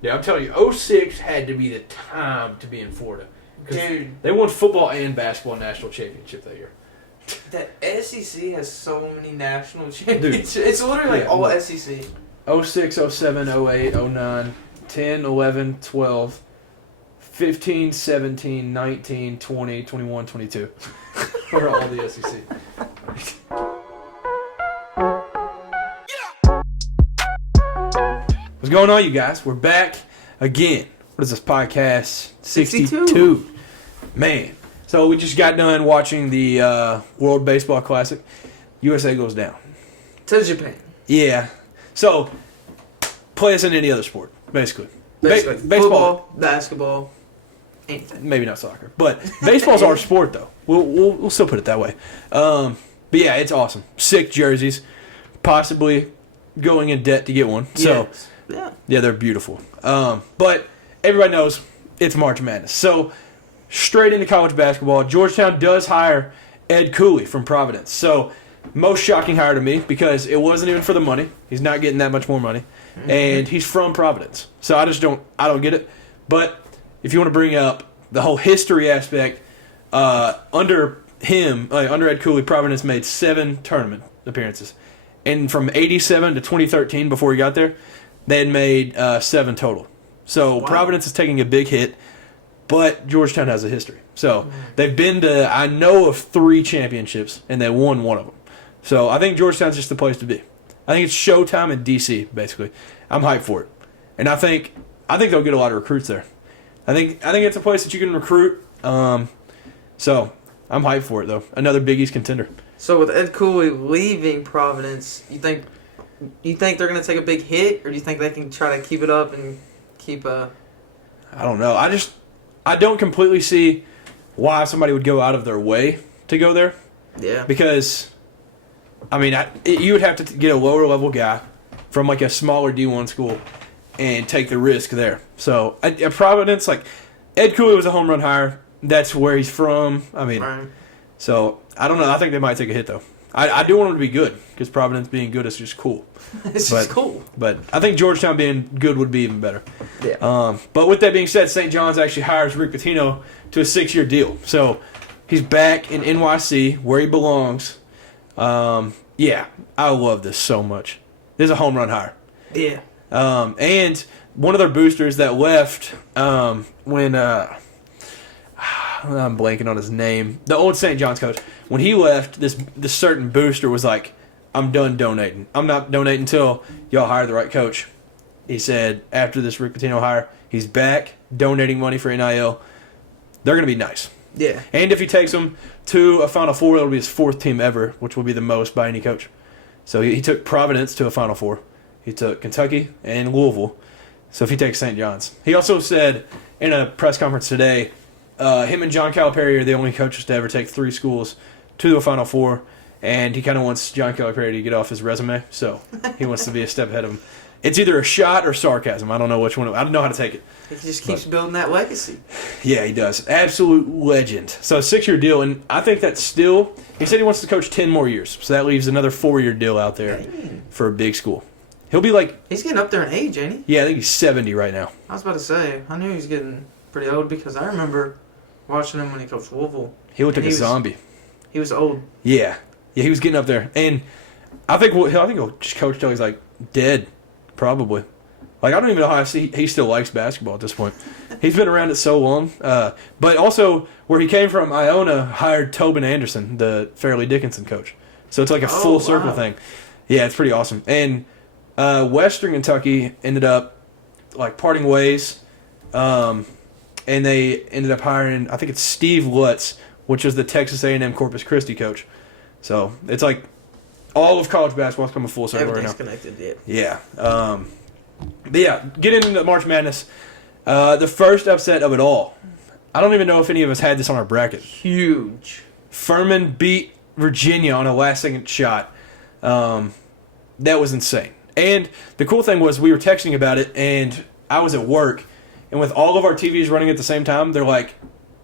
Yeah, I'm telling you, 06 had to be the time to be in Florida. Dude. They won football and basketball national championship that year. The SEC has so many national championships. Dude, it's literally like all SEC. 06, 07, 08, 09, 10, 11, 12, 15, 17, 19, 20, 21, 22. For all the SEC. What's going on, you guys? We're back again. What is this podcast? 62. Man. So we just got done watching the World Baseball Classic. USA goes down. To Japan. Yeah. So, play us in any other sport, basically. Baseball, football, basketball, anything. Maybe not soccer. But baseball's our sport, though. We'll still put it that way. But yeah, it's awesome. Sick jerseys. Possibly going in debt to get one. So, yeah, they're beautiful. But everybody knows it's March Madness. So, straight into college basketball, Georgetown does hire Ed Cooley from Providence. So, most shocking hire to me because it wasn't even for the money. He's not getting that much more money. Mm-hmm. And he's from Providence. So, I don't get it. But if you want to bring up the whole history aspect, under him, under Ed Cooley, Providence made 7 tournament appearances. And from 87 to 2013, before he got there, they had made 7 total. So, Providence is taking a big hit. But Georgetown has a history. So, they've been to, I know of 3 championships, and they won one of them. So, I think Georgetown's just the place to be. I think it's showtime in D.C., basically. I'm hyped for it. And I think they'll get a lot of recruits there. I think it's a place that you can recruit. So, I'm hyped for it, though. Another Big East contender. So, with Ed Cooley leaving Providence, you think they're going to take a big hit, or do you think they can try to keep it up and keep a... I don't know. I don't completely see why somebody would go out of their way to go there. Yeah. Because, I mean, you would have to get a lower level guy from like a smaller D1 school and take the risk there. So, at Providence, like, Ed Cooley was a home run hire. That's where he's from. I mean, So, I don't know. I think they might take a hit, though. I do want them to be good because Providence being good is just cool. It's just cool. But I think Georgetown being good would be even better. Yeah. But with that being said, St. John's actually hires Rick Pitino to a 6-year deal. So he's back in NYC where he belongs. Yeah, I love this so much. This is a home run hire. Yeah. And one of their boosters that left when I'm blanking on his name. The old St. John's coach. When he left, this certain booster was like, I'm done donating. I'm not donating until y'all hire the right coach. He said after this Rick Pitino hire, he's back donating money for NIL. They're going to be nice. Yeah. And if he takes them to a Final Four, it'll be his 4th team ever, which will be the most by any coach. So he took Providence to a Final Four. He took Kentucky and Louisville. So if he takes St. John's. He also said in a press conference today, him and John Calipari are the only coaches to ever take 3 schools to the Final Four, and he kind of wants John Calipari to get off his resume, so he wants to be a step ahead of him. It's either a shot or sarcasm. I don't know which one. I don't know how to take it. He just keeps building that legacy. Yeah, he does. Absolute legend. So a 6-year deal, and I think that's still... He said he wants to coach 10 more years, so that leaves another 4-year deal out there for a big school. He'll be like... He's getting up there in age, ain't he? Yeah, I think he's 70 right now. I was about to say, I knew he was getting pretty old because I remember watching him when he coached Louisville. He looked like a zombie. He was old. Yeah, he was getting up there, and I think he'll just coach till he's like dead, probably. Like I don't even know how he still likes basketball at this point. He's been around it so long. But also where he came from, Iona hired Tobin Anderson, the Fairleigh Dickinson coach. So it's like a full circle thing. Yeah, it's pretty awesome. And Western Kentucky ended up like parting ways, and they ended up hiring, I think it's Steve Lutz, which was the Texas A&M Corpus Christi coach. So it's like all of college basketball's coming full circle right now. Everything's connected, yeah. But yeah, get into March Madness. The first upset of it all. I don't even know if any of us had this on our bracket. Huge. Furman beat Virginia on a last-second shot. That was insane. And the cool thing was we were texting about it, and I was at work, and with all of our TVs running at the same time, they're like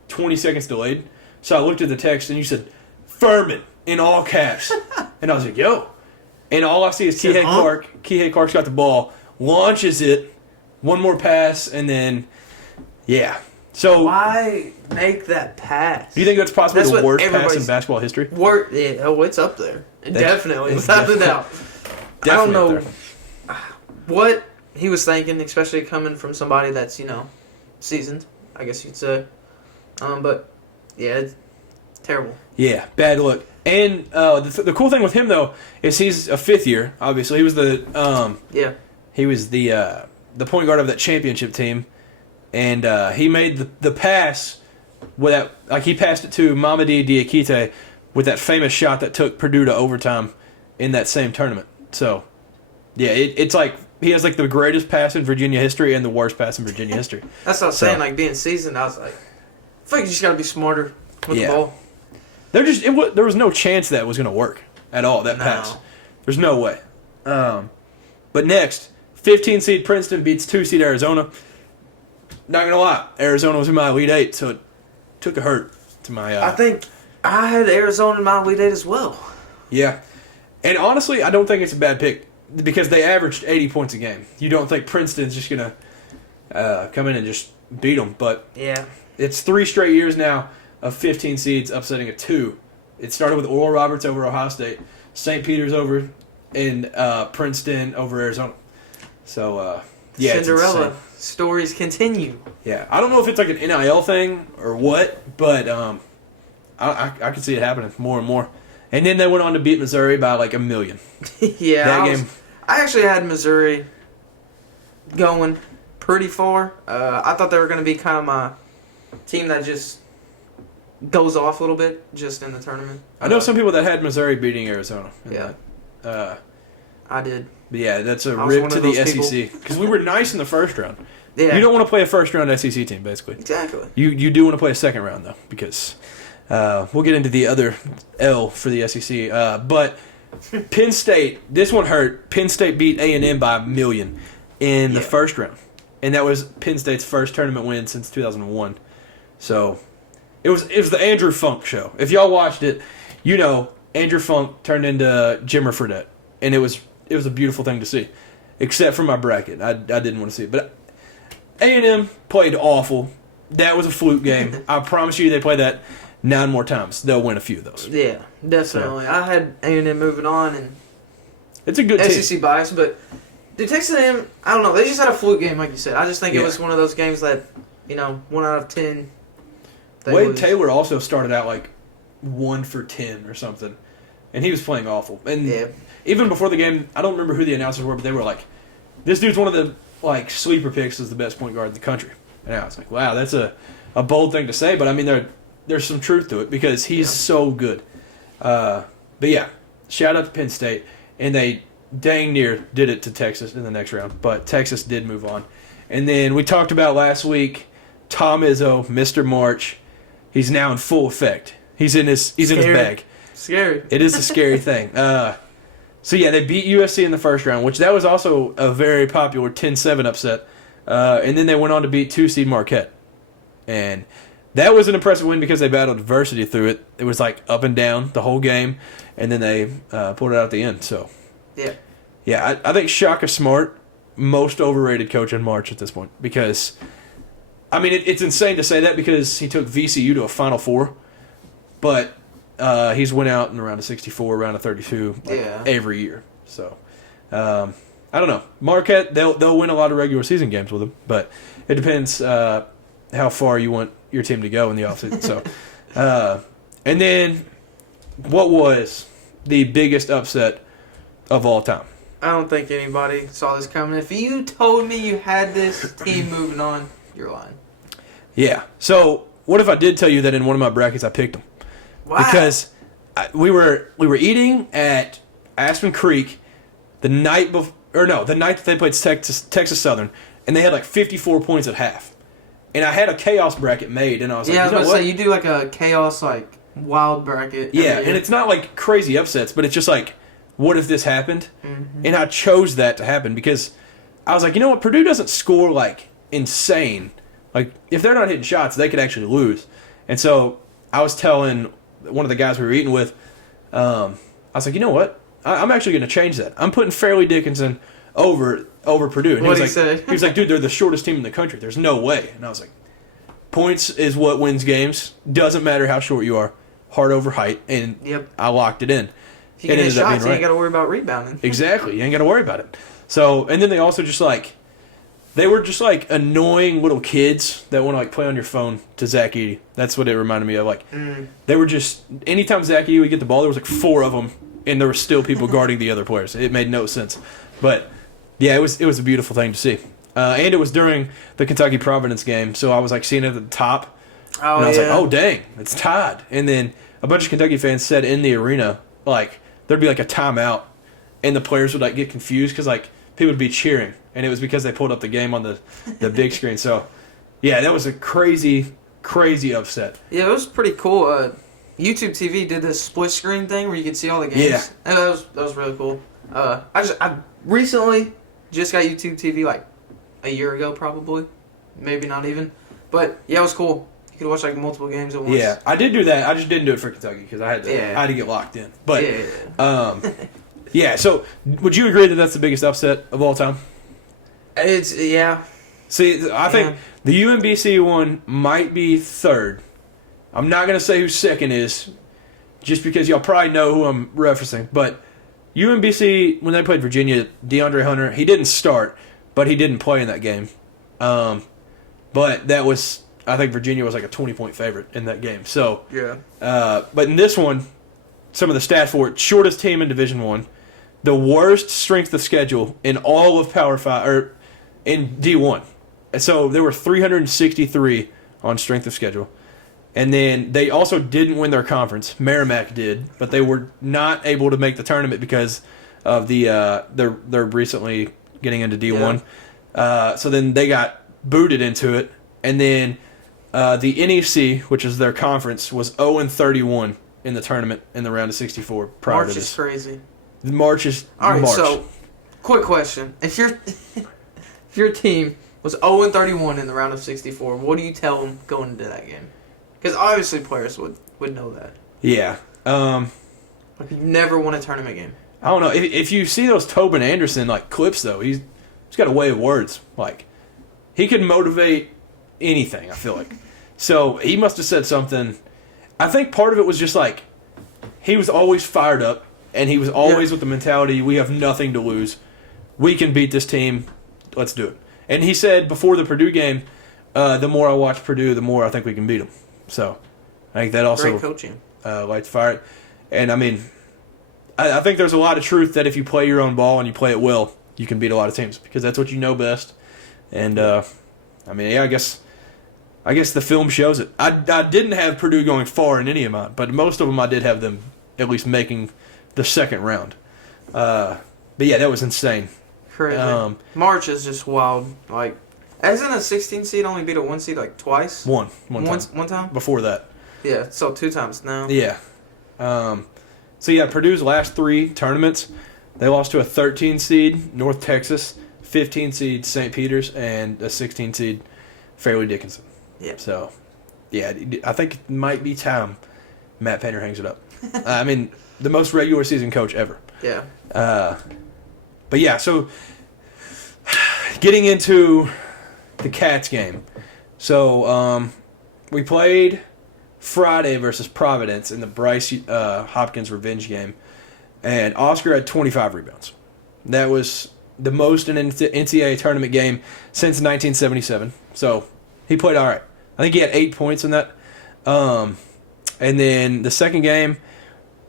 20 seconds delayed. So I looked at the text, and you said, Furman, in all caps. And I was like, yo. And all I see is Kihei Clark. Kihei Clark's got the ball, launches it, one more pass, and then, yeah. So why make that pass? Do you think that's possibly the worst pass in basketball history? Yeah, it's up there. Definitely, without a doubt. I don't know what he was thinking, especially coming from somebody that's, seasoned, I guess you'd say. But, yeah, it's terrible. Yeah, bad look. And the cool thing with him, though, is he's a fifth year, obviously. He was the point guard of that championship team. And he made the pass he passed it to Mamadi Diakite with that famous shot that took Purdue to overtime in that same tournament. So, yeah, it's like he has like the greatest pass in Virginia history and the worst pass in Virginia history. That's what I was saying. Like being seasoned, I was like, I feel like you just got to be smarter with the ball. There was no chance that was going to work at all. That pass, there's no way. But next, 15 seed Princeton beats 2 seed Arizona. Not gonna lie, Arizona was in my Elite Eight, so it took a hurt to my. I think I had Arizona in my Elite Eight as well. Yeah, and honestly, I don't think it's a bad pick because they averaged 80 points a game. You don't think Princeton's just gonna come in and just beat them, but yeah, it's 3 straight years now of 15 seeds upsetting a 2. It started with Oral Roberts over Ohio State, St. Peter's over, and Princeton over Arizona. So yeah, Cinderella stories continue. Yeah, I don't know if it's like an NIL thing or what, but I can see it happening more and more. And then they went on to beat Missouri by like 1 million. Yeah, I actually had Missouri going pretty far. I thought they were going to be kind of my team that just goes off a little bit just in the tournament. I know some people that had Missouri beating Arizona. Yeah. I did. But yeah, that's a rip to the SEC. Because we were nice in the first round. Yeah. You don't want to play a first-round SEC team, basically. Exactly. You do want to play a second round, though, because we'll get into the other L for the SEC. But Penn State, this one hurt. Penn State beat A&M by 1 million in the first round. And that was Penn State's first tournament win since 2001. So it was the Andrew Funk show. If y'all watched it, you know Andrew Funk turned into Jimmer Fredette. And it was a beautiful thing to see. Except for my bracket. I didn't want to see it. But A&M played awful. That was a fluke game. I promise you they play that 9 more times. They'll win a few of those. Yeah, definitely. So, I had A&M moving on. And it's a good SEC team. bias, but dude, Texas A&M, I don't know. They just had a fluke game, like you said. I just think it was one of those games that, 1 out of 10. Wade Taylor also started out like 1 for 10 or something. And he was playing awful. And even before the game, I don't remember who the announcers were, but they were like, this dude's one of the sleeper picks as the best point guard in the country. And I was like, wow, that's a bold thing to say, but I mean there's some truth to it because he's so good. But yeah, shout out to Penn State, and they dang near did it to Texas in the next round, but Texas did move on. And then we talked about last week, Tom Izzo, Mr. March, he's now in full effect. He's in his bag. Scary. It is a scary thing. So yeah, they beat USC in the first round, which that was also a very popular 10-7 upset. And then they went on to beat 2 seed Marquette. And that was an impressive win because they battled adversity through it. It was like up and down the whole game, and then they pulled it out at the end. So yeah, I think Shaka Smart, most overrated coach in March at this point, because I mean it's insane to say that because he took VCU to a Final Four, but he's went out in the round of 64, round of 32 every year. So I don't know. Marquette, they'll win a lot of regular season games with him, but it depends how far you want your team to go in the offseason. So, and then what was the biggest upset of all time? I don't think anybody saw this coming. If you told me you had this team moving on, you're lying. Yeah. So what if I did tell you that in one of my brackets I picked them? Wow. Because we were eating at Aspen Creek the night that they played Texas Southern, and they had like 54 points at half. And I had a chaos bracket made, and I was like, I was about to say, you do like a chaos, wild bracket. Yeah, and it's not like crazy upsets, but it's just like, what if this happened? Mm-hmm. And I chose that to happen because I was like, you know what, Purdue doesn't score like insane. Like, if they're not hitting shots, they could actually lose. And so I was telling one of the guys we were eating with, I was like, you know what? I'm actually going to change that. I'm putting Fairleigh Dickinson over Purdue. And What he said? He was like, dude, they're the shortest team in the country. There's no way. And I was like, points is what wins games. Doesn't matter how short you are. Heart over height. And I locked it in. If you can hit shots, you ain't got to worry about rebounding. Exactly. You ain't got to worry about it. So, and then they also just like, they were just like annoying little kids that want to like play on your phone to Zach Edey. That's what it reminded me of. Like, they were just, anytime Zach Edey would get the ball, there was like 4 of them, and there were still people guarding the other players. It made no sense. But, yeah, it was a beautiful thing to see. And it was during the Kentucky Providence game, so I was like seeing it at the top. Oh, and I was like, oh, dang, it's tied. And then a bunch of Kentucky fans said in the arena, like, there'd be like a timeout, and the players would like get confused because like people would be cheering, and it was because they pulled up the game on the big screen. So, yeah, that was a crazy upset. Yeah, it was pretty cool. YouTube TV did this split screen thing where you could see all the games. Yeah, and that was really cool. I recently just got YouTube TV like a year ago, probably, maybe not even. But yeah, it was cool. You could watch like multiple games at once. Yeah, I did do that. I just didn't do it for Kentucky because I had to get locked in. But yeah. So would you agree that that's the biggest upset of all time? It's See, I think the UMBC one might be third. I'm not gonna say who second is, just because y'all probably know who I'm referencing. But UMBC, when they played Virginia, DeAndre Hunter, he didn't start, but he didn't play in that game. But that was, I think Virginia was like a 20-point favorite in that game. So, but in this one, some of the stats for it: shortest team in Division I, the worst strength of schedule in all of Power 5 or in D1. And so there were 363 on strength of schedule. And then they also didn't win their conference. Merrimack did, but they were not able to make the tournament because of they're recently getting into D1. So then they got booted into it. And then the NEC, which is their conference, was 0-31 in the tournament in the round of 64 prior to this. March is crazy. March is all right. March. So, quick question: if your team was 0-31 in the round of 64, what do you tell them going into that game? Because obviously players would know that. Yeah. Like you never won a tournament game. I don't know if you see those Tobin Anderson like clips though. He's got a way of words. Like he could motivate anything. I feel like. So he must have said something. I think part of it was just like he was always fired up. And he was always with the mentality, we have nothing to lose. We can beat this team. Let's do it. And he said before the Purdue game, the more I watch Purdue, the more I think we can beat them. So I think that also great coaching. Lights fire. And, I mean, I think there's a lot of truth that if you play your own ball and you play it well, you can beat a lot of teams because that's what you know best. And, I mean, yeah, I guess the film shows it. I didn't have Purdue going far in any amount, but most of them I did have them at least making the second round. But yeah, that was insane. Crazy. March is just wild. Like, hasn't a 16 seed only beat a 1 seed like twice? One time? Before that. Yeah, so 2 times now. Yeah. So yeah, Purdue's last 3 tournaments, they lost to a 13 seed, North Texas, 15 seed, St. Peter's, and a 16 seed, Fairleigh Dickinson. Yeah. So, yeah, I think it might be time Matt Painter hangs it up. I mean, the most regular season coach ever. Yeah. But yeah, so getting into the Cats game. So we played Friday versus Providence in the Bryce Hopkins revenge game, and Oscar had 25 rebounds. That was the most in an NCAA tournament game since 1977. So he played all right. I think he had 8 points in that. And then the second game,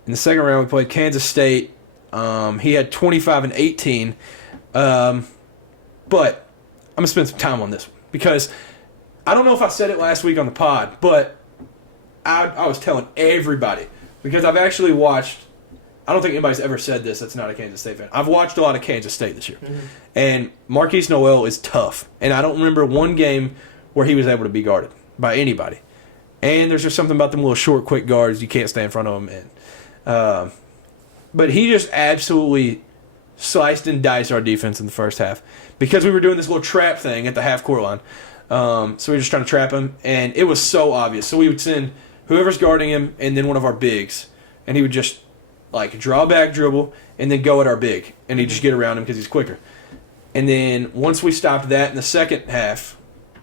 in the second round, we played Kansas State. He had 25 and 18. But I'm going to spend some time on this one because I don't know if I said it last week on the pod, but I was telling everybody because I've actually watched, I don't think anybody's ever said this that's not a Kansas State fan. I've watched a lot of Kansas State this year. Mm-hmm. And Marquise Noel is tough. And I don't remember one game where he was able to be guarded by anybody. And there's just something about them little short, quick guards. You can't stay in front of them. And, but he just absolutely sliced and diced our defense in the first half because we were doing this little trap thing at the half-court line. So we were just trying to trap him, and it was so obvious. So we would send whoever's guarding him and then one of our bigs, and he would just, like, draw back, dribble, and then go at our big, and he'd just get around him because he's quicker. And then once we stopped that in the second half,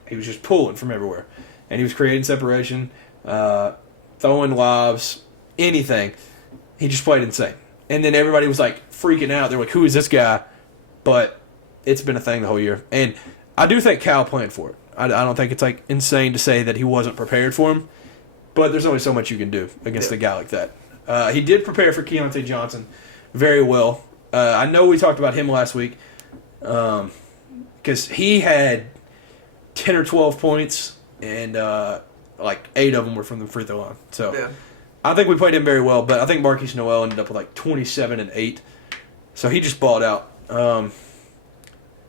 he was just pulling from everywhere. And he was creating separation, throwing lobs, anything. He just played insane. And then everybody was like freaking out. They're like, who is this guy? But it's been a thing the whole year. And I do think Cal planned for it. I don't think it's like insane to say that he wasn't prepared for him. But there's only so much you can do against a guy like that. He did prepare for Keontae Johnson very well. I know we talked about him last week because he had 10 or 12 points and like 8 of them were from the free throw line. So I think we played him very well, but I think Marquise Noel ended up with like 27 and 8. So he just balled out. But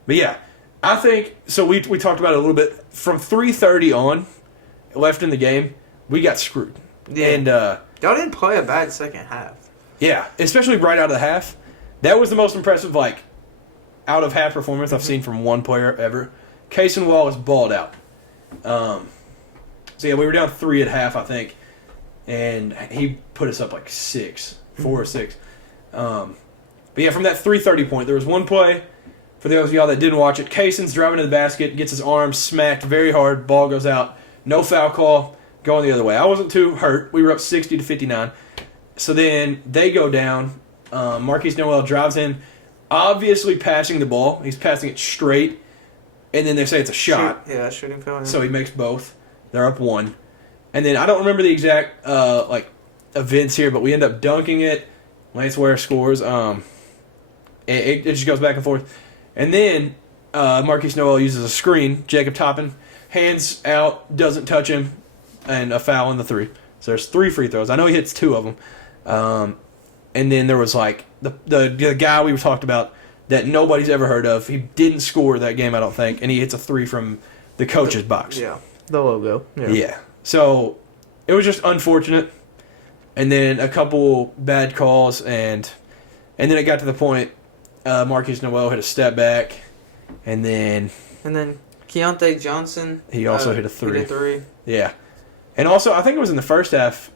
yeah, I think, so we talked about it a little bit. From 3:30 on, left in the game, we got screwed. Yeah. And y'all didn't play a bad second half. Yeah, especially right out of the half. That was the most impressive, like, out of half performance I've seen from one player ever. Cason Wallace balled out. So yeah, we were down 3 at half, I think, and he put us up like 4 or 6. But yeah, from that 3:30 point, there was one play. For those of y'all that didn't watch it, Cason's driving to the basket, gets his arm smacked very hard, ball goes out, no foul call, going the other way. I wasn't too hurt. We were up 60-59. So then they go down. Marquise Noel drives in, obviously passing the ball. He's passing it straight, and then they say it's a shot. Shooting foul. So he makes both. They're up 1. And then I don't remember the exact events here, but we end up dunking it. Lance Ware scores. It just goes back and forth. And then Marquise Noel uses a screen. Jacob Toppin, hands out, doesn't touch him, and a foul in the 3. So there's 3 free throws. I know he hits 2 of them. And then there was like the guy we were talking about that nobody's ever heard of. He didn't score that game, I don't think, and he hits a 3 from the coach's box. Yeah, the logo. Yeah. So it was just unfortunate. And then a couple bad calls, and then it got to the point Marquise Noel hit a step back, and then Keontae Johnson. He also hit a 3. Hit a 3. Yeah. And also, I think it was in the first half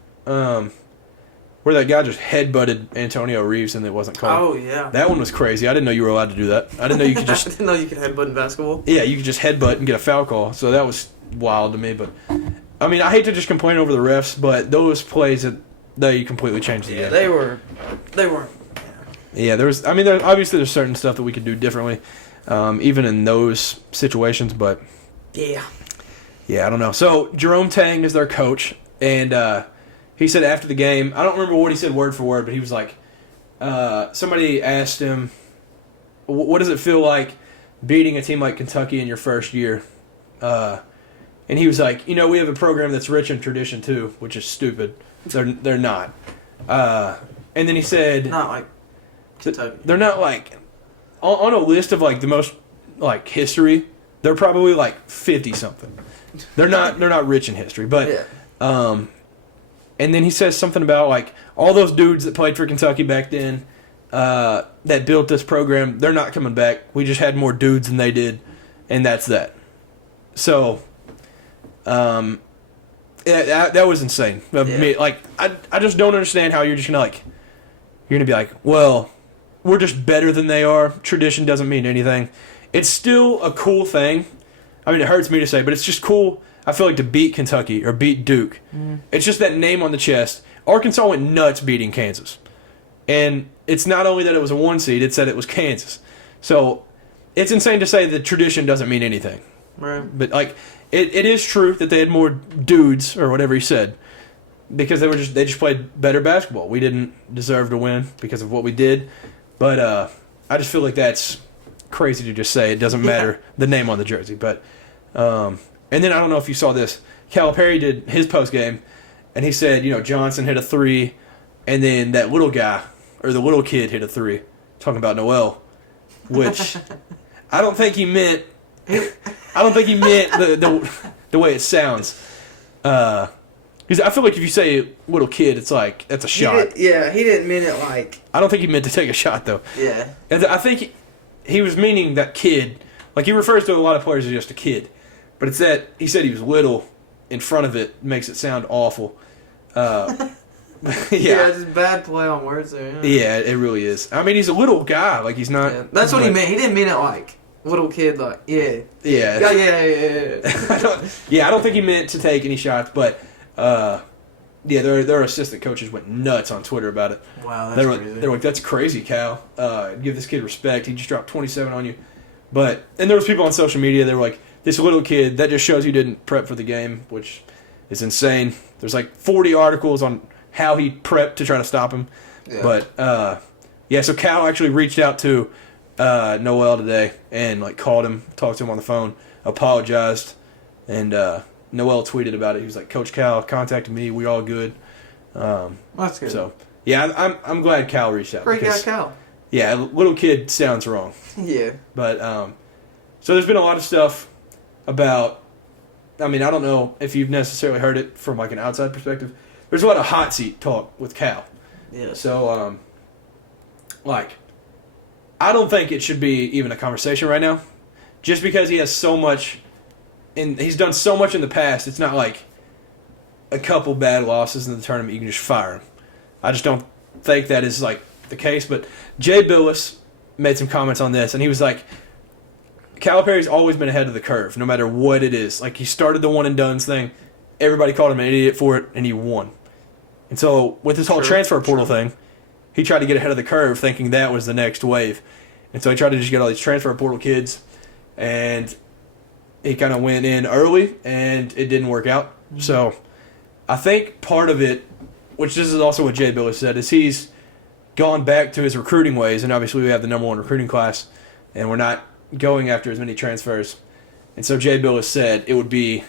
where that guy just headbutted Antonio Reeves and it wasn't called. Oh, yeah. That one was crazy. I didn't know you were allowed to do that. I didn't know you could just... I didn't know you could headbutt in basketball. Yeah, you could just headbutt and get a foul call. So that was wild to me. But, I mean, I hate to just complain over the refs, but those plays, they completely changed the game. They weren't... Yeah, obviously there's certain stuff that we could do differently, even in those situations, but... Yeah, I don't know. So, Jerome Tang is their coach, and he said after the game, I don't remember what he said word for word, but he was like, somebody asked him, what does it feel like beating a team like Kentucky in your first year? And he was like, we have a program that's rich in tradition too, which is stupid. They're not. And then he said... Not like Kentucky. They're not like... On a list of like the most like history, they're probably like 50-something. They're not rich in history, but... Yeah. And then he says something about, like, all those dudes that played for Kentucky back then that built this program, they're not coming back. We just had more dudes than they did, and that's that. So, that was insane. Like, I just don't understand how you're just going to, like, you're going to be like, well, we're just better than they are. Tradition doesn't mean anything. It's still a cool thing. I mean, it hurts me to say, but it's just cool. I feel like to beat Kentucky or beat Duke, it's just that name on the chest. Arkansas went nuts beating Kansas. And it's not only that it was a 1 seed, it's that it was Kansas. So it's insane to say that tradition doesn't mean anything. Right. But like it is true that they had more dudes or whatever he said because they just played better basketball. We didn't deserve to win because of what we did. But I just feel like that's crazy to just say. It doesn't matter the name on the jersey, but and then I don't know if you saw this. Calipari did his post game, and he said, Johnson hit a 3, and then that little guy or the little kid hit a 3. Talking about Noel, which I don't think he meant. I don't think he meant the way it sounds. Because I feel like if you say little kid, it's like that's a shot. He didn't mean it like. I don't think he meant to take a shot though. Yeah. And I think he was meaning that kid. Like he refers to a lot of players as just a kid. But it's that he said he was little in front of it makes it sound awful. Yeah, it's a bad play on words there. Yeah, it really is. I mean, he's a little guy. Like he's not. Yeah, that's what he meant. He didn't mean it like little kid, like, yeah. Yeah. I don't think he meant to take any shots, but their assistant coaches went nuts on Twitter about it. Wow, that's crazy. They're like, that's crazy, Cal. Give this kid respect. He just dropped 27 on you. And there was people on social media, they were like, this little kid, that just shows you didn't prep for the game, which is insane. There's like 40 articles on how he prepped to try to stop him. Yeah. But, so Cal actually reached out to Noel today and like called him, talked to him on the phone, apologized, and Noel tweeted about it. He was like, Coach Cal contacted me. We all good. That's good. So, yeah, I'm glad Cal reached out. Great guy, Cal. Yeah, little kid sounds wrong. Yeah. But, so there's been a lot of stuff about, I mean, I don't know if you've necessarily heard it from like an outside perspective. There's a lot of hot seat talk with Cal. Yeah. So, I don't think it should be even a conversation right now. Just because he has so much, and he's done so much in the past, it's not like a couple bad losses in the tournament, you can just fire him. I just don't think that is like the case. But Jay Billis made some comments on this, and he was like, Calipari's always been ahead of the curve, no matter what it is. Like, he started the one-and-dones thing. Everybody called him an idiot for it, and he won. And so, with this whole transfer portal thing, he tried to get ahead of the curve, thinking that was the next wave. And so he tried to just get all these transfer portal kids, and he kind of went in early, and it didn't work out. Mm-hmm. So, I think part of it, which this is also what Jay Billis said, is he's gone back to his recruiting ways, and obviously we have the number one recruiting class, and we're not going after as many transfers. And so Jay Billis said it would be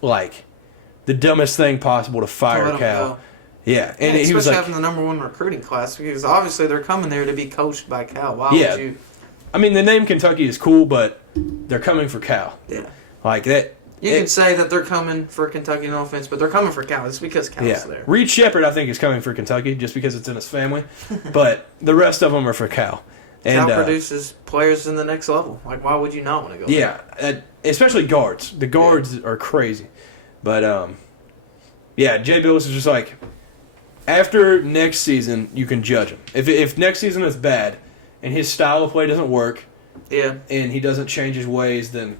like the dumbest thing possible to fire Cal. Yeah, and he was like, having the number one recruiting class, because obviously they're coming there to be coached by Cal. Why would you? I mean, the name Kentucky is cool, but they're coming for Cal. Yeah, like that. You can say that they're coming for Kentucky, no offense, but they're coming for Cal. It's because Cal's there. Reed Shepherd, I think, is coming for Kentucky just because it's in his family, but the rest of them are for Cal. And, Cal produces players in the next level. Like, why would you not want to go there? Yeah, especially guards. The guards are crazy. But, Jay Billis is just like, after next season, you can judge him. If next season is bad and his style of play doesn't work, and he doesn't change his ways, then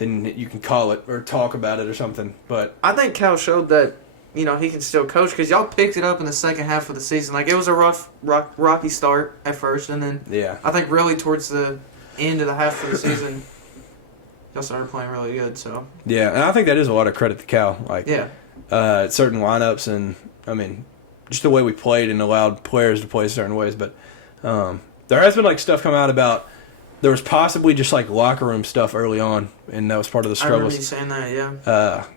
you can call it or talk about it or something. But I think Cal showed that, he can still coach, because y'all picked it up in the second half of the season. Like, it was a rocky start at first, and then I think really towards the end of the half of the season, y'all started playing really good. So and I think that is a lot of credit to Cal. Like, certain lineups, and I mean, just the way we played and allowed players to play certain ways. But there has been like stuff come out about there was possibly just like locker room stuff early on, and that was part of the struggles. I remember you saying that,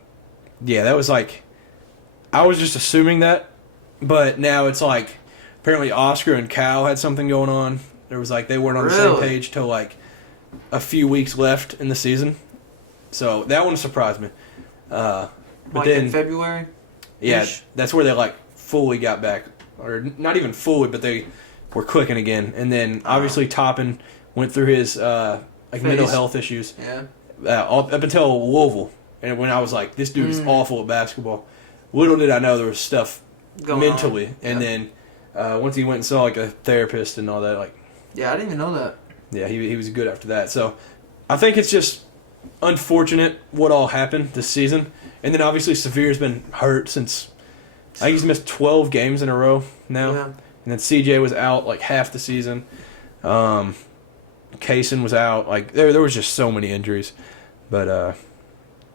that was like, I was just assuming that, but now it's like apparently Oscar and Cal had something going on. There was like they weren't on the same page till like a few weeks left in the season, so that one surprised me. But like then in February, that's where they like fully got back, or not even fully, but they were clicking again. And then obviously Toppin went through his mental health issues, up until Louisville, and when I was like, this dude is awful at basketball. Little did I know there was stuff going mentally on. And then once he went and saw like a therapist and all that, like I didn't even know that. Yeah, he was good after that. So I think it's just unfortunate what all happened this season. And then obviously Severe's been hurt since I think he's missed 12 games in a row now. Yeah. And then CJ was out like half the season. Kaysen was out. Like there was just so many injuries. But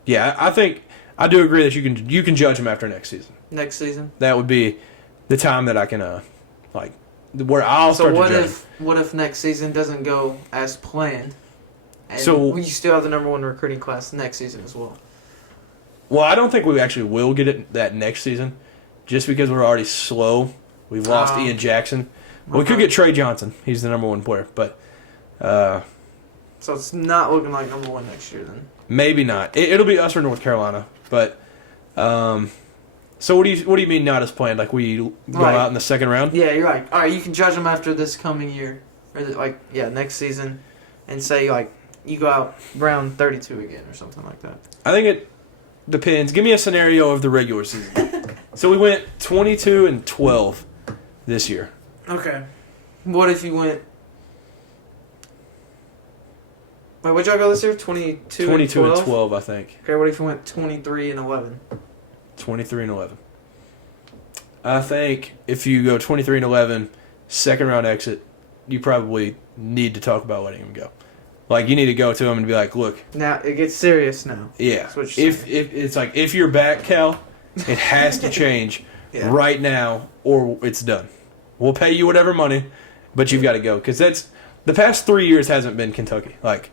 I think I do agree that you can judge him after next season. Next season? That would be the time that I can where I'll start to judge. So what if next season doesn't go as planned? And you still have the number one recruiting class next season as well. Well, I don't think we actually will get it that next season, just because we're already slow. We've lost Ian Jackson. We could get Trey Johnson. He's the number one player, but so it's not looking like number one next year then. Maybe not. It'll be us or North Carolina, but so what do you mean not as planned? Like we go out in the second round? Yeah, you're right. All right, you can judge them after this coming year, or next season, and say you go out round 32 again or something like that. I think it depends. Give me a scenario of the regular season. So we went 22-12 this year. Okay. What if you went Wait, what'd y'all go this year? 22 and 12, I think. Okay, what if we went 23 and 11? 23 and 11. I think if you go 23 and 11, second round exit, you probably need to talk about letting him go. Like, you need to go to him and be like, look. Now, it gets serious now. Yeah. If it's like, if you're back, Cal, it has to change right now or it's done. We'll pay you whatever money, but you've got to go. Because the past 3 years hasn't been Kentucky, like,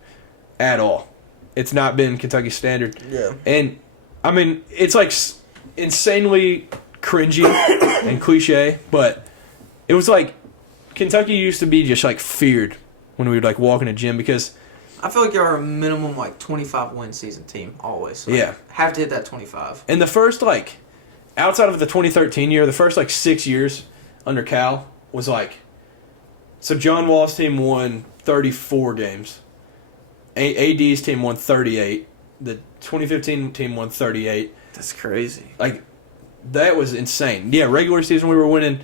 at all. It's not been Kentucky standard. Yeah. And, I mean, it's like insanely cringy and cliche, but it was like Kentucky used to be just like feared when we would like walk in a gym because I feel like you're a minimum like 25 win season team always. Like, yeah, have to hit that 25. And the first like outside of the 2013 year, the first like 6 years under Cal was like so John Wall's team won 34 games. AD's team won 38. The 2015 team won 38. That's crazy. Like that was insane. Yeah, regular season we were winning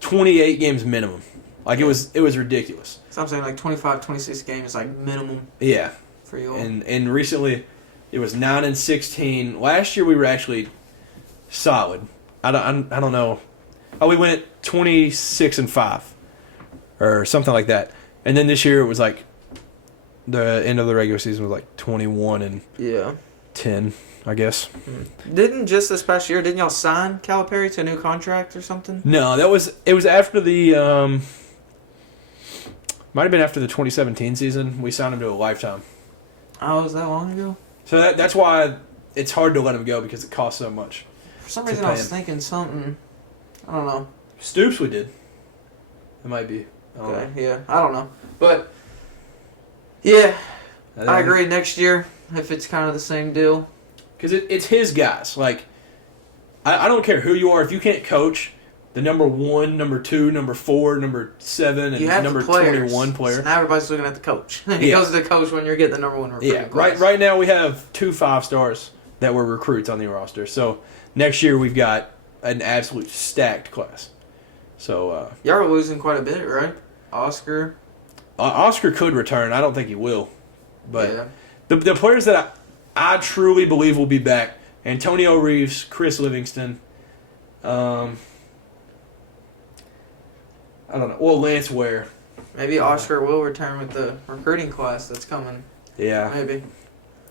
28 games minimum. Like it was ridiculous. So I'm saying like 25, 26 games like minimum. Yeah. For you all. And recently it was 9 and 16. Last year we were actually solid. I don't know. Oh, we went 26 and 5 or something like that. And then this year it was like the end of the regular season was like 21 and 10, I guess. Didn't just this past year, didn't y'all sign Calipari to a new contract or something? No, it was after the might have been after the 2017 season. We signed him to a lifetime. Oh, was that long ago? So that's why it's hard to let him go because it costs so much. For some reason I was thinking something, I don't know. Stoops we did. It might be. Okay, yeah, I don't know. But, yeah, I agree next year if it's kind of the same deal. Because it's his guys. Like, I don't care who you are. If you can't coach the number 1, number 2, number 4, number 7, and number 21 player. So now everybody's looking at the coach. He goes to the coach when you're getting the number 1 recruiting class. Right now we have 2 5-stars that were recruits on the roster. So next year we've got an absolute stacked class. So y'all are losing quite a bit, right? Oscar could return. I don't think he will. But the players that I truly believe will be back: Antonio Reeves, Chris Livingston. I don't know. Well, Lance Ware. Maybe Oscar will return with the recruiting class that's coming. Yeah. Maybe.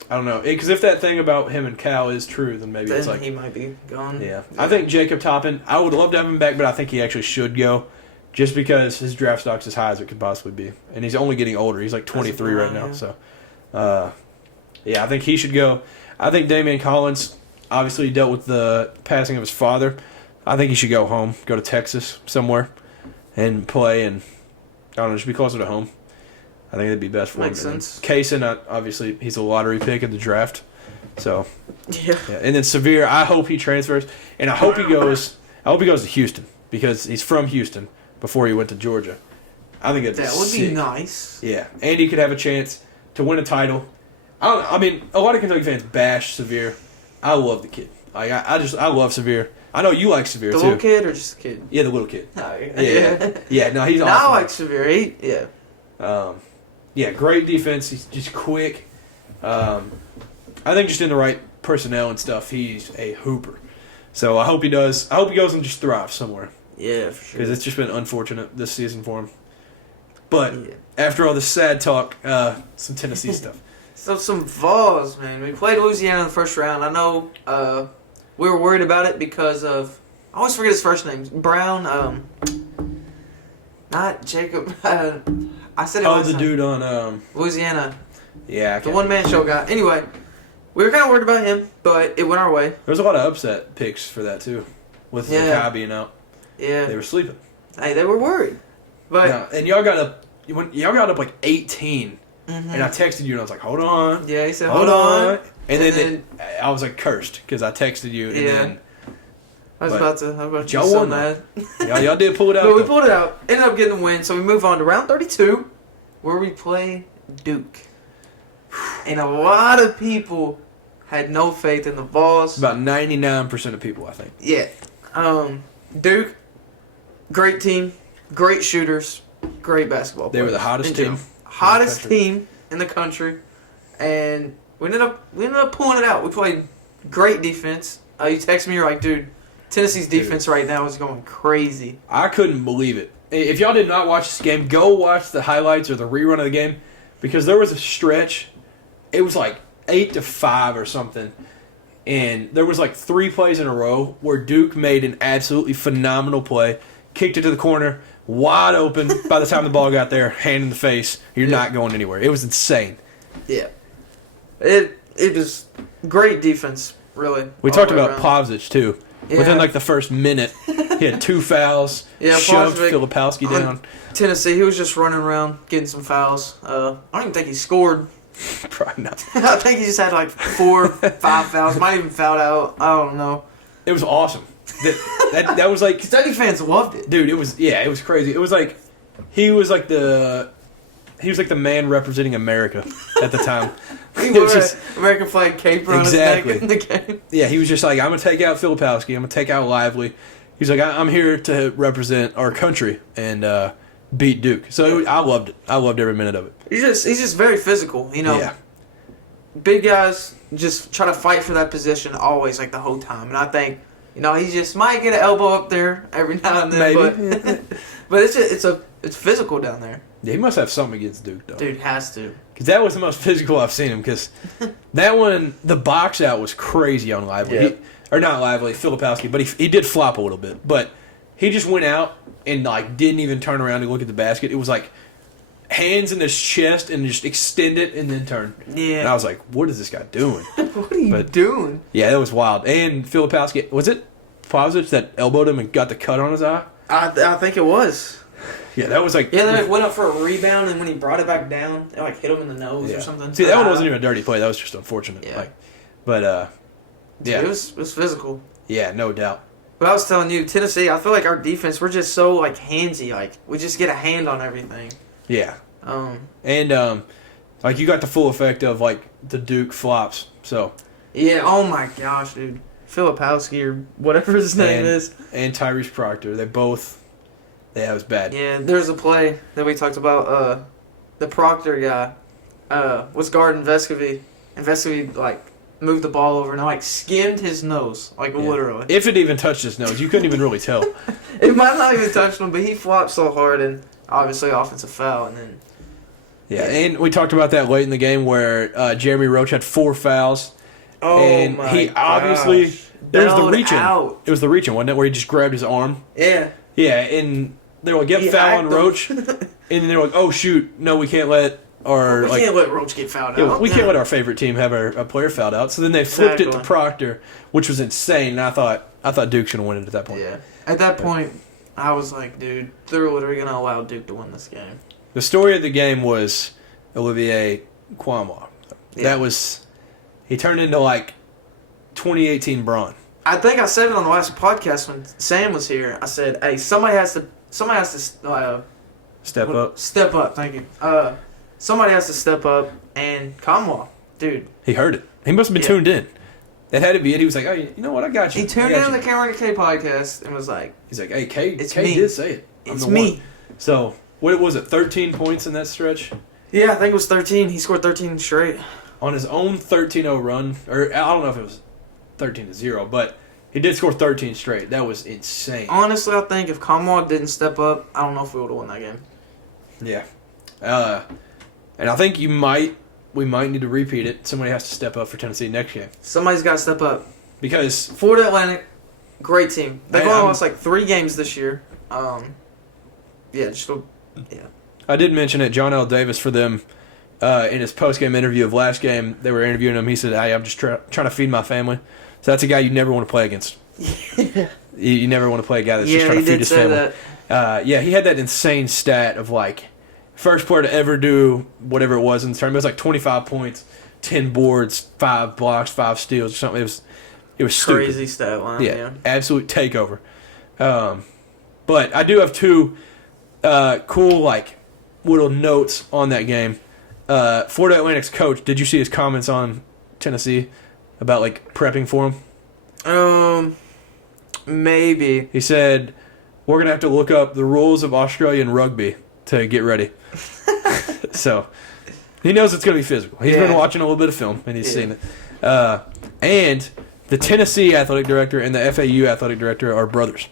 I don't know. Because if that thing about him and Cal is true, then maybe it's like... he might be gone. Yeah. I think Jacob Toppin, I would love to have him back, but I think he actually should go just because his draft stock's as high as it could possibly be. And he's only getting older. He's like 23 right now. So, I think he should go. I think Damian Collins obviously dealt with the passing of his father. I think he should go home, go to Texas somewhere, and play, and I don't know, just be closer to home. I think that'd be best for him. Makes sense. Kaysen, obviously, he's a lottery pick in the draft. So, yeah. And then Severe, I hope he transfers, and I hope he goes to Houston because he's from Houston before he went to Georgia. I think that would be nice. Yeah, and he could have a chance to win a title. I mean, a lot of Kentucky fans bash Severe. I love the kid. I love Severe. I know you like Severe too. The little kid or just the kid? Yeah, the little kid. Oh, yeah. No, he's awesome. I like Severe. Yeah, great defense. He's just quick. I think just in the right personnel and stuff, he's a hooper. So I hope he does. I hope he goes and just thrives somewhere. Yeah, for sure. Because it's just been unfortunate this season for him. But after all this sad talk, some Tennessee stuff. So some Vols, man. We played Louisiana in the first round. I know we were worried about it because of... I always forget his first name. Brown. Not Jacob. I said it last the time. dude on... Louisiana. Yeah, the one-man show guy. Anyway, we were kind of worried about him, but it went our way. There's a lot of upset picks for that, too. With Zakai being out. Yeah. They were sleeping. Hey, they were worried. But and y'all got up like 18. Mm-hmm. And I texted you and I was like, hold on. Yeah, he said, hold on. And then I was like cursed because I texted you and then... I was about to y'all so won mad. y'all did pull it out. But we pulled it out. Ended up getting a win. So we move on to round 32 where we play Duke. And a lot of people had no faith in the Vols. About 99% of people, I think. Yeah. Duke, great team, great shooters, great basketball players. They were the hottest team. Hottest team in the country, and we ended up pulling it out. We played great defense. You text me, you're like, dude, Tennessee's defense right now is going crazy. I couldn't believe it. If y'all did not watch this game, go watch the highlights or the rerun of the game, because there was a stretch. It was like 8-5 or something, and there was like 3 plays in a row where Duke made an absolutely phenomenal play, kicked it to the corner, wide open. By the time the ball got there, hand in the face, you're not going anywhere. It was insane. Yeah, it was great defense, really. We talked about Plavsic too. Yeah. Within like the first minute, he had 2 fouls. Yeah, shoved Filipowski down. Tennessee, he was just running around getting some fouls. I don't even think he scored. Probably not. I think he just had like 4 or 5 fouls. Might even fouled out. I don't know. It was awesome. That was like Kentucky fans loved it, dude. It was crazy. It was like he was like the man representing America at the time. He wore American flag caper on his neck in the game. Yeah, he was just like, I'm gonna take out Filipowski. I'm gonna take out Lively. He's like, I'm here to represent our country and beat Duke. So I loved it. I loved every minute of it. He's just very physical, you know. Yeah. Big guys just try to fight for that position always, like the whole time. And I think, you know, he just might get an elbow up there every now and then. Maybe. But it's physical down there. Yeah, he must have something against Duke, though. Dude, has to. Because that was the most physical I've seen him. Because that one, the box out was crazy on Lively. Yep. Or not Lively, Filipowski. But he did flop a little bit. But he just went out and like didn't even turn around to look at the basket. It was like hands in his chest and just extend it and then turn. Yeah. And I was like, what is this guy doing? What are you doing? Yeah, that was wild. And Filipowski, was it Plavsic that elbowed him and got the cut on his eye? I think it was. Yeah, that was like... Yeah, then it went up for a rebound, and when he brought it back down, it like hit him in the nose or something. See, that one wasn't even a dirty play. That was just unfortunate. Yeah. Yeah. It was physical. Yeah, no doubt. But I was telling you, Tennessee, I feel like our defense, we're just so, like, handsy. Like, we just get a hand on everything. Yeah. Like, you got the full effect of, like, the Duke flops, so... Yeah, oh my gosh, dude. Filipowski or whatever his name is. And Tyrese Proctor. They both... Yeah, it was bad. Yeah, there's a play that we talked about. The Proctor guy was guarding Vescovy, and Vescovy, like, moved the ball over and, like, skimmed his nose. Like, literally. If it even touched his nose, you couldn't even really tell. It might not even touch him, but he flopped so hard, and obviously offensive foul, and then... Yeah, and we talked about that late in the game where Jeremy Roach had 4 fouls. Oh, and he obviously... There was the reach-in. It was the reach-in, wasn't it, where he just grabbed his arm? Yeah. Yeah, and... They were like, get foul on Roach. And then they were like, oh, shoot, no, we can't let our... We can't let Roach get fouled out. We can't let our favorite team have a player fouled out. So then they flipped it to Proctor, which was insane. And I thought Duke should have won it at that point. Yeah. At that point, I was like, dude, they're literally going to allow Duke to win this game. The story of the game was Olivier Kwamwa. Yeah. That was... He turned into, like, 2018 Braun. I think I said it on the last podcast when Sam was here. I said, hey, somebody has to step up. Step up, thank you. Somebody has to step up, and Kamwa, dude. He heard it. He must have been tuned in. That had to be it. He was like, oh, you know what? I got you. He tuned in on the Cade podcast and was like... He's like, hey, Cade me. did say it. It's me. So, what was it, 13 points in that stretch? Yeah, I think it was 13. He scored 13 straight. On his own 13-0 run, or I don't know if it was 13-0, but... He did score 13 straight. That was insane. Honestly, I think if Kamwa didn't step up, I don't know if we would have won that game. Yeah. And I think we might need to repeat it. Somebody has to step up for Tennessee next game. Somebody's got to step up. Because... Florida Atlantic, great team. They've only lost like 3 games this year. Yeah. I did mention it. John L. Davis for them, in his post-game interview of last game, they were interviewing him. He said, hey, I'm just trying to feed my family. So that's a guy you never want to play against. You never want to play a guy that's just trying to feed his family. He had that insane stat of like first player to ever do whatever it was in the tournament. It was like 25 points, 10 boards, 5 blocks, 5 steals or something. It was stupid. Crazy stat line. Yeah, absolute takeover. But I do have 2 cool like little notes on that game. Florida Atlantic's coach, did you see his comments on Tennessee? About, like, prepping for him? Maybe. He said, we're going to have to look up the rules of Australian rugby to get ready. So, He knows it's going to be physical. He's been watching a little bit of film, and he's seen it. And the Tennessee athletic director and the FAU athletic director are brothers.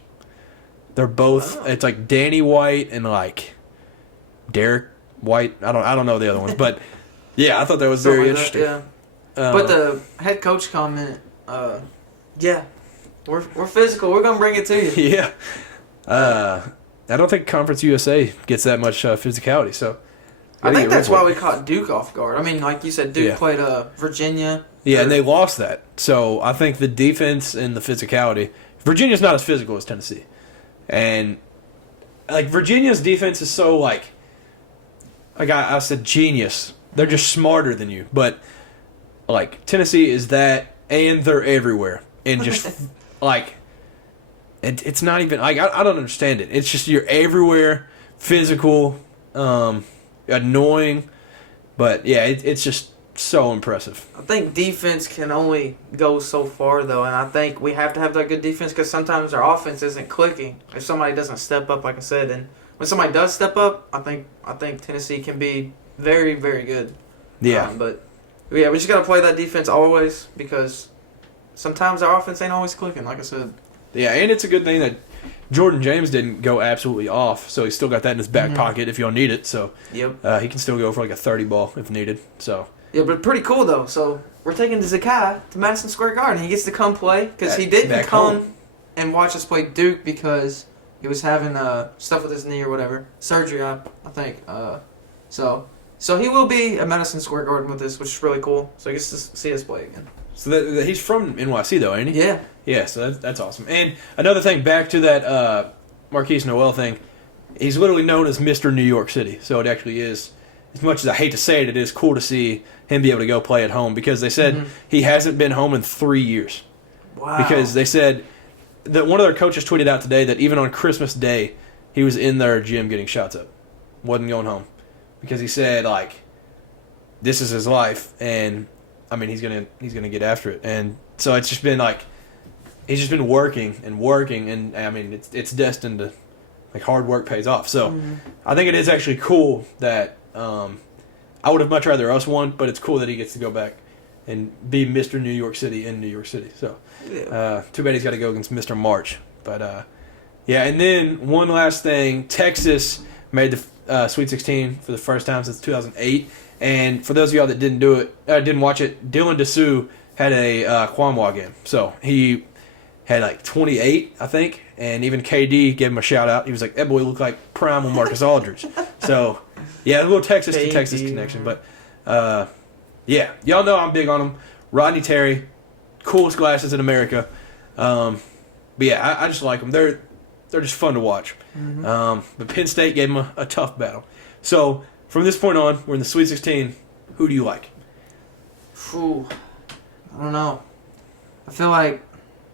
They're both. It's like Danny White and like Derek White. I don't know the other ones, but yeah, I thought that was very interesting. Yeah. But the head coach comment, yeah, we're physical. We're gonna bring it to you. Yeah. I don't think Conference USA gets that much physicality, so. I think that's why we caught Duke off guard. I mean, like you said, Duke played Virginia. Yeah, and they lost that. So I think the defense and the physicality. Virginia's not as physical as Tennessee. And, like, Virginia's defense is so, like I said, genius. They're just smarter than you. But, like, Tennessee is that, and they're everywhere. And just, like, it's not even, like, I don't understand it. It's just you're everywhere, physical, annoying, but yeah, it's just so impressive. I think defense can only go so far though, and I think we have to have that good defense because sometimes our offense isn't clicking if somebody doesn't step up, like I said. And when somebody does step up, I think Tennessee can be very, very good. Yeah, but yeah, we just gotta play that defense always because sometimes our offense ain't always clicking, like I said. Yeah, and it's a good thing that Jordan James didn't go absolutely off, so he's still got that in his back pocket if y'all need it. So he can still go for like a 30 ball if needed. So yeah, but pretty cool though. So we're taking Zakai to Madison Square Garden. He gets to come play because he didn't come and watch us play Duke because he was having stuff with his knee or whatever, surgery, I think. So he will be at Madison Square Garden with us, which is really cool. So he gets to see us play again. So he's from NYC though, ain't he? Yeah. Yeah, so that's awesome. And another thing, back to that Marquise Noel thing, he's literally known as Mr. New York City. So it actually is, as much as I hate to say it, it is cool to see him be able to go play at home because they said he hasn't been home in 3 years. Wow. Because they said that one of their coaches tweeted out today that even on Christmas Day, he was in their gym getting shots up. Wasn't going home. Because he said, like, this is his life, and, I mean, he's gonna get after it. And so it's just been, like, he's just been working, and I mean, it's destined to, like, hard work pays off. So I think it is actually cool that I would have much rather us won, but it's cool that he gets to go back and be Mr. New York City in New York City. So too bad he's got to go against Mr. March. But yeah, and then one last thing, Texas made the Sweet 16 for the first time since 2008. And for those of y'all that didn't watch it, Dylan Dessou had a Kwamwa game. So he had like 28, I think, and even KD gave him a shout out. He was like, "That boy looked like primal Marcus Aldridge." So yeah, a little Texas to Texas connection. But yeah, y'all know I'm big on him. Rodney Terry, coolest glasses in America. But yeah, I just like them. They're just fun to watch. But Penn State gave them a tough battle. So from this point on, we're in the Sweet 16. Who do you like? Ooh, I don't know. I feel like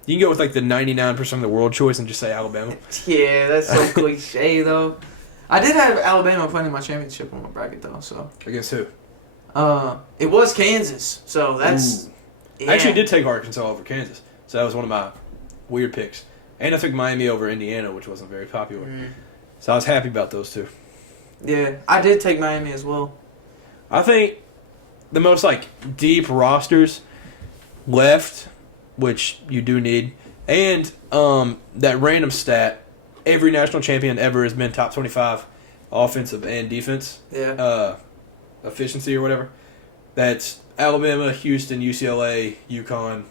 you can go with like the 99% of the world choice and just say Alabama. Yeah, that's so cliche though. I did have Alabama playing in my championship on my bracket though. So against who? It was Kansas. So that's. Yeah. I actually did take Arkansas over Kansas, so that was one of my weird picks. And I took Miami over Indiana, which wasn't very popular. So I was happy about those two. Yeah, I did take Miami as well. I think the most like deep rosters left, which you do need, and that random stat, every national champion ever has been top 25 offensive and defense. Yeah. Efficiency or whatever. That's Alabama, Houston, UCLA, UConn,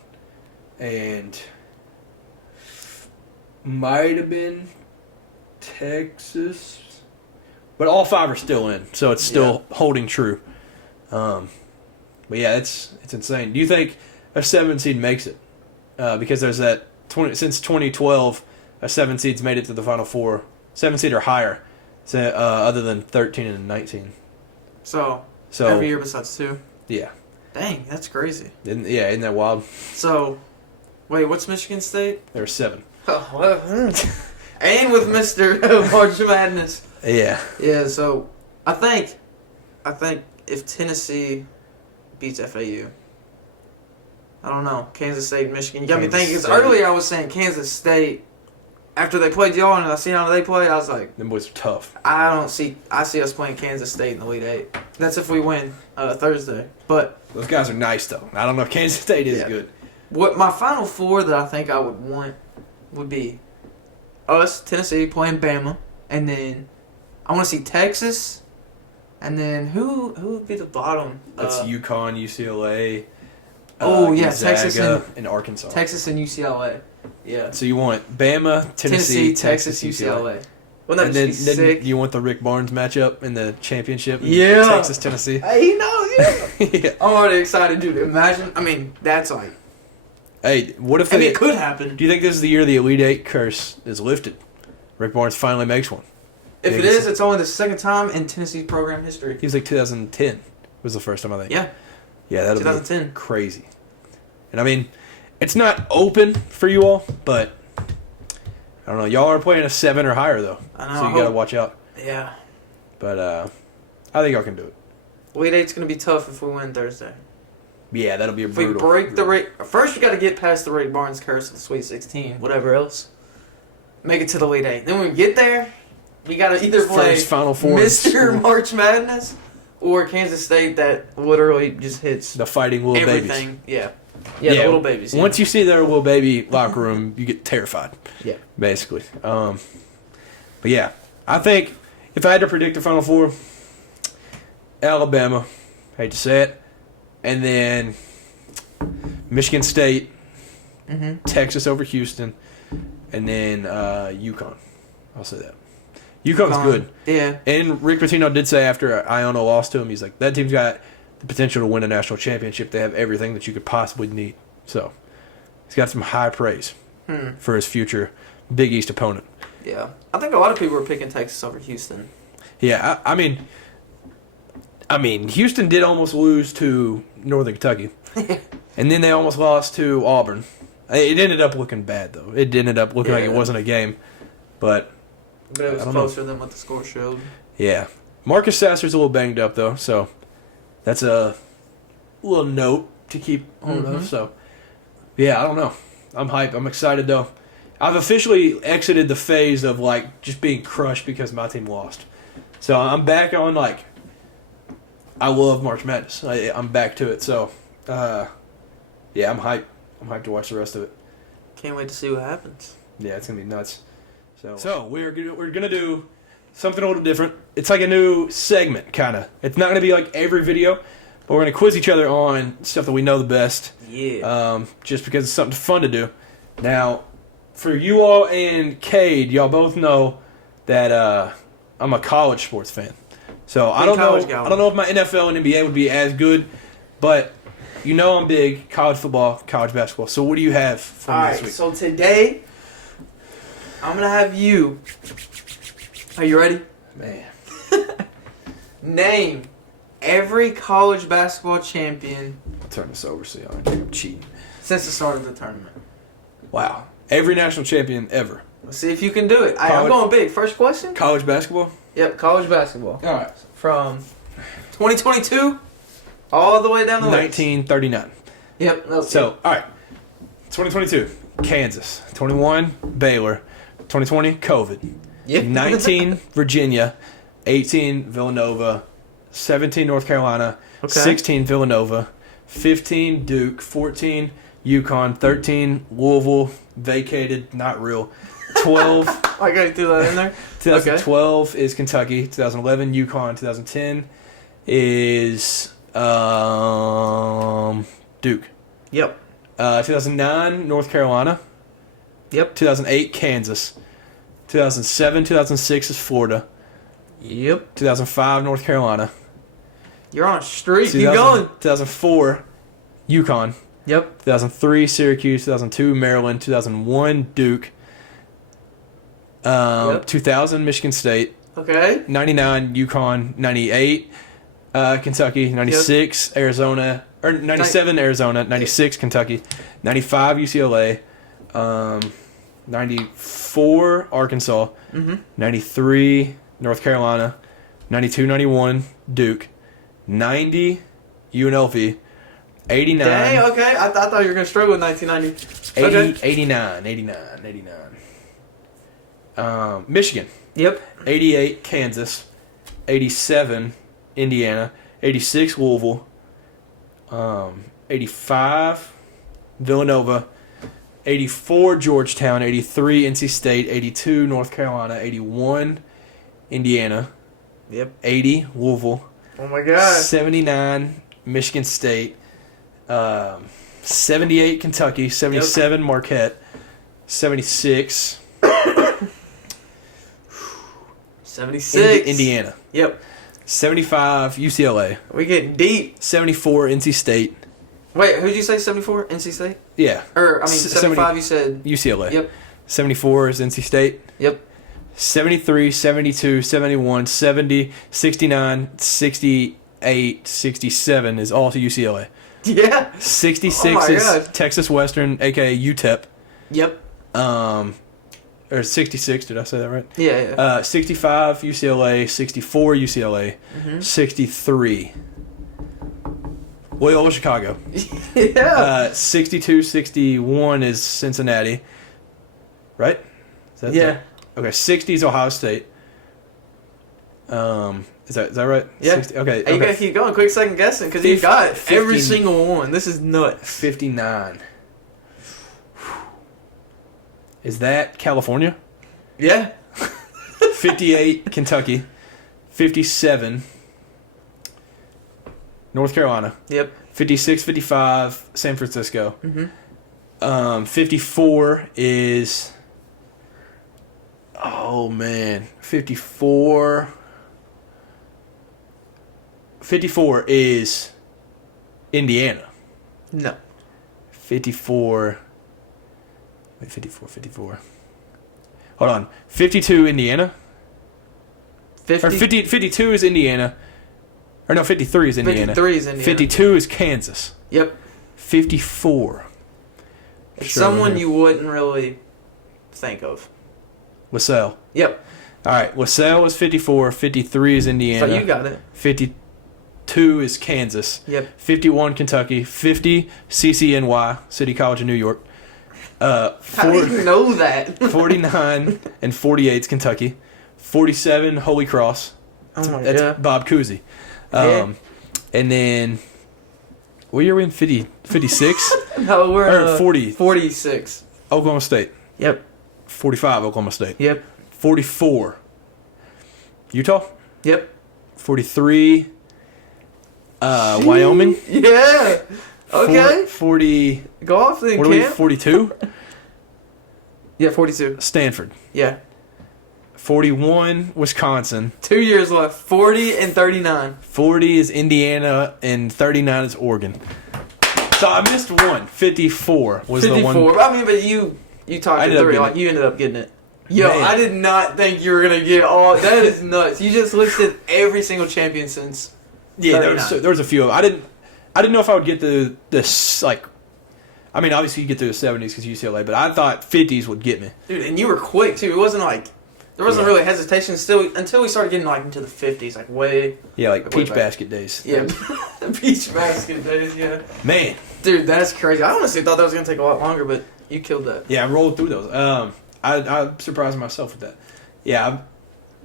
and might have been Texas. But all five are still in, so it's still holding true. But yeah, it's insane. Do you think a 7 seed makes it? Because there's that since 2012, a 7 seed's made it to the Final Four. 7 seed or higher, other than 13 and 19. So every year besides 2. Yeah. Dang, that's crazy. Isn't that wild? So, wait, what's Michigan State? There were 7. Oh, well, and with Mr. March Madness. Yeah. Yeah, so I think if Tennessee beats FAU, I don't know, Kansas State, Michigan. You got me thinking, because earlier I was saying Kansas State after they played y'all and I seen how they play, I was like, them boys are tough. I see us playing Kansas State in the Elite Eight. That's if we win Thursday. But those guys are nice though. I don't know if Kansas State is good. What my Final Four that I think I would want would be us, Tennessee, playing Bama, and then I want to see Texas, and then who would be the bottom? That's UConn, UCLA. Texas and Arkansas. Texas and UCLA. Yeah. So you want Bama, Tennessee, Texas, UCLA. Well, and then you want the Rick Barnes matchup in the championship? Yeah. Texas, Tennessee. Hey, yeah. I'm already excited, dude. Imagine. I mean, that's like. Hey, what if it could happen. Do you think this is the year the Elite Eight curse is lifted? Rick Barnes finally makes one. If it is, it's only the second time in Tennessee's program history. He was like 2010 was the first time, I think. Yeah. Yeah, that'll 2010. be crazy. And I mean, it's not open for you all, but I don't know. Y'all are playing a 7 or higher though, I know, so you got to watch out. Yeah. But I think y'all can do it. Elite Eight's gonna be tough if we win Thursday. Yeah, that'll be a brutal. If we break the rate, first we got to get past the Rick Barnes curse of the Sweet 16, whatever else. Make it to the Elite Eight. Then when we get there, we got to either play Final Four Mr. March Madness or Kansas State that literally just hits the fighting little everything. babies. Yeah, the little babies. Yeah. Once you see their little baby locker room, you get terrified. Yeah. Basically. But yeah, I think if I had to predict the Final Four, Alabama, hate to say it, and then Michigan State, Texas over Houston, and then UConn. I'll say that. UConn's good. Yeah. And Rick Pitino did say after Iona lost to him, he's like, that team's got the potential to win a national championship. They have everything that you could possibly need. So he's got some high praise for his future Big East opponent. Yeah. I think a lot of people were picking Texas over Houston. Yeah, I mean, Houston did almost lose to Northern Kentucky. And then they almost lost to Auburn. It ended up looking bad, though. It ended up looking like it wasn't a game. But it was closer than what the score showed. Yeah. Marcus Sasser's a little banged up, though, so that's a little note to keep hold of. So, yeah, I don't know. I'm hyped. I'm excited, though. I've officially exited the phase of, like, just being crushed because my team lost. So I'm back on, like, I love March Madness. I'm back to it. So, yeah, I'm hyped. I'm hyped to watch the rest of it. Can't wait to see what happens. Yeah, it's going to be nuts. So we're gonna do something a little different. It's like a new segment, kind of. It's not gonna be like every video, but we're gonna quiz each other on stuff that we know the best. Yeah. Just because it's something fun to do. Now, for you all and Cade, y'all both know that I'm a college sports fan. So I don't know if my NFL and NBA would be as good, but you know I'm big college football, college basketball. So what do you have for me this week? So today, I'm going to have you. Are you ready? Man. Name every college basketball champion. I'll turn this over so y'all don't think I'm cheating. Since the start of the tournament. Wow. Every national champion ever. Let's see if you can do it. I'm going big. First question? College basketball? Yep, college basketball. All right. From 2022 all the way down the list. 1939. Yep. So, all right. 2022, Kansas. 21, Baylor. 2020, COVID. Yep. 19, Virginia. 18, Villanova. 17, North Carolina. Okay. 16, Villanova. 15, Duke. 14, UConn. 13, Louisville. Vacated, not real. 12. I got to do that in there. 2012 is Kentucky. 2011, UConn. 2010 is Duke. Yep. 2009, North Carolina. Yep. 2008, Kansas. 2007, 2006 is Florida. Yep. 2005, North Carolina. You're on a streak. Keep going. 2004, UConn. Yep. 2003, Syracuse. 2002, Maryland. 2001, Duke. 2000, Michigan State. Okay. 99, UConn. 98, Kentucky. 96, Arizona. Or 97, Arizona. 96, Kentucky. 95, UCLA. 94, Arkansas. 93, North Carolina. 92, 91, Duke. 90, UNLV. 89. Dang, okay. I thought you were going to struggle with 1990. 89. Michigan. Yep. 88, Kansas. 87, Indiana. 86, Louisville. 85, Villanova. 84, Georgetown. 83, NC State. 82, North Carolina. 81, Indiana. Yep. 80, Louisville. Oh my God. 79, Michigan State. 78, Kentucky. 77, Marquette. 76. 76. Indiana. Yep. 75, UCLA. We getting deep. 74, NC State. Wait, who'd you say 74? NC State? Yeah. Or, I mean, 75 you said? UCLA. Yep. 74 is NC State. Yep. 73, 72, 71, 70, 69, 68, 67 is all to UCLA. Yeah. 66 is Texas Western, a.k.a. UTEP. Yep. Or 66, did I say that right? Yeah. 65, UCLA. 64, UCLA. 63, Loyola Chicago. Yeah. 62, 61 is Cincinnati. Right? Yeah. Okay, 60 is Ohio State. Is that right? Yeah. 60, okay. Hey, you gotta keep going. Quick second guessing because you got it. Every single one. This is nuts. 59. Is that California? Yeah. 58, Kentucky. 57, North Carolina. Yep. 56, 55, San Francisco. 54 is... Oh, man. 54 is Indiana. No. 54... Wait, 54. Hold on. 52, Indiana? 52 is Indiana. Or no, 53 is Indiana. 53 is Indiana. 52 is Kansas. Yep. 54. It's someone you wouldn't really think of. LaSalle. Yep. All right. LaSalle is 54. 53 is Indiana. So you got it. 52 is Kansas. Yep. 51, Kentucky. 50, CCNY, City College of New York. How do you know that? 49 and 48 is Kentucky. 47, Holy Cross. Oh my That's God. Bob Cousy. And then, what year are we in? 56? No, we're 40. 46. Oklahoma State. Yep. 45, Oklahoma State. Yep. 44, Utah. Yep. 43, Wyoming. Yeah. Okay. 40. Go off then, What are we? 42. Yeah, 42. Stanford. Yeah. 41, Wisconsin. 2 years left. 40 and 39. 40 is Indiana, and 39 is Oregon. So I missed one. 54 was 54. the one. I mean, but you talked it through. Like, you ended up getting it. Yo, Man. I did not think you were going to get all... That is nuts. You just listed every single champion since... Yeah, there was a few. I didn't know if I would get this like... I mean, obviously you get to the 70s because UCLA, but I thought 50s would get me. Dude, and you were quick, too. It wasn't like... There wasn't really hesitation still until we started getting like into the 50s, like way... Yeah, like peach basket days. Yeah, peach basket days, yeah. Man. Dude, that's crazy. I honestly thought that was going to take a lot longer, but you killed that. Yeah, I rolled through those. I surprised myself with that. Yeah,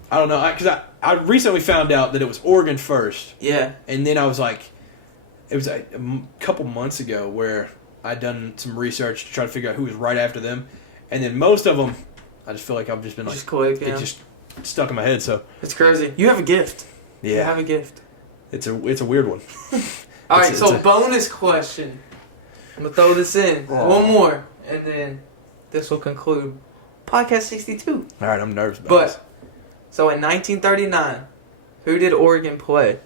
I don't know. Because I recently found out that it was Oregon first. Yeah. And then I was like... It was a couple months ago where I'd done some research to try to figure out who was right after them. And then most of them... I just feel like I've just been like... Just quick, yeah. It just stuck in my head, so... It's crazy. You have a gift. Yeah. You have a gift. It's a weird one. All right, so bonus question. I'm going to throw this in. One more, and then this will conclude Podcast 62. All right, I'm nervous about this. So in 1939, who did Oregon play?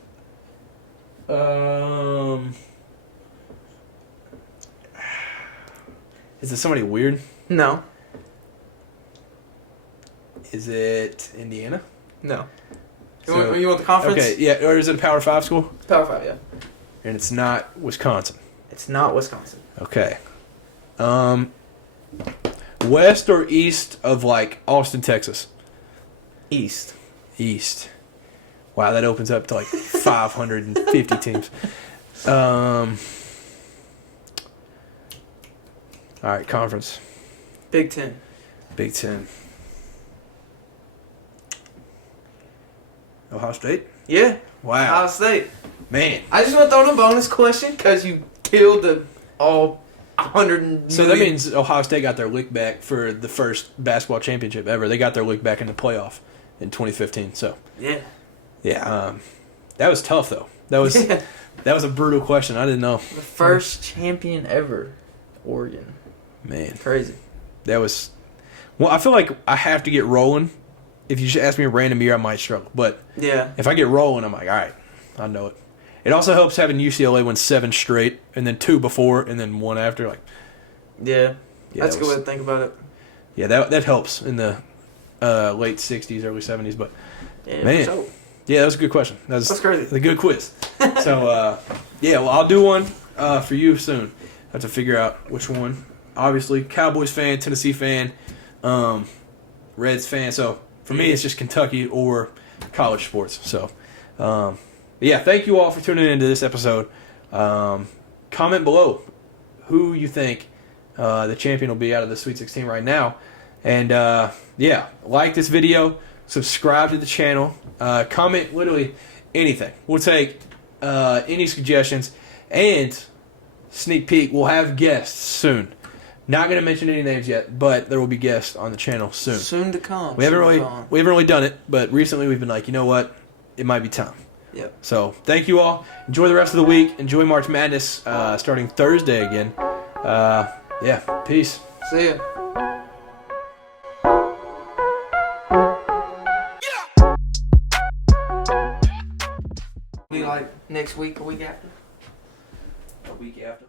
Is it somebody weird? No. Is it Indiana? No. You want the conference? Okay, yeah. Or is it a Power 5 school? Power 5, yeah. And it's not Wisconsin. It's not Wisconsin. Okay. West or east of, like, Austin, Texas? East. East. Wow, that opens up to, like, 550 teams. All right, conference. Big Ten. Big Ten. Ohio State? Yeah. Wow. Ohio State. Man. I just want to throw in a bonus question because you killed the all 100 So that means Ohio State got their lick back for the first basketball championship ever. They got their lick back in the playoff in 2015. So yeah. That was tough though. That was a brutal question. I didn't know. The first champion ever, Oregon. Man, Crazy. That was. Well, I feel like I have to get rolling. If you just ask me a random year, I might struggle. But if I get rolling, I'm like, all right, I know it. It also helps having UCLA win 7 straight, and then 2 before, and then 1 after. Like, that's a good way to think about it. Yeah, that helps in the late 60s, early 70s. But man, that was a good question. That's crazy. A good quiz. So well, I'll do one for you soon. I have to figure out which one. Obviously, Cowboys fan, Tennessee fan, Reds fan. So for me, it's just Kentucky or college sports. So. Thank you all for tuning into this episode. Comment below who you think the champion will be out of the Sweet 16 right now. And, like this video, subscribe to the channel, comment literally anything. We'll take any suggestions, and sneak peek, we'll have guests soon. Not going to mention any names yet, but there will be guests on the channel soon. Soon to come. We haven't really done it, but recently we've been like, you know what? It might be time. Yep. So, thank you all. Enjoy the rest of the week. Enjoy March Madness starting Thursday again. Peace. See ya. Be like next week, a week after? A week after.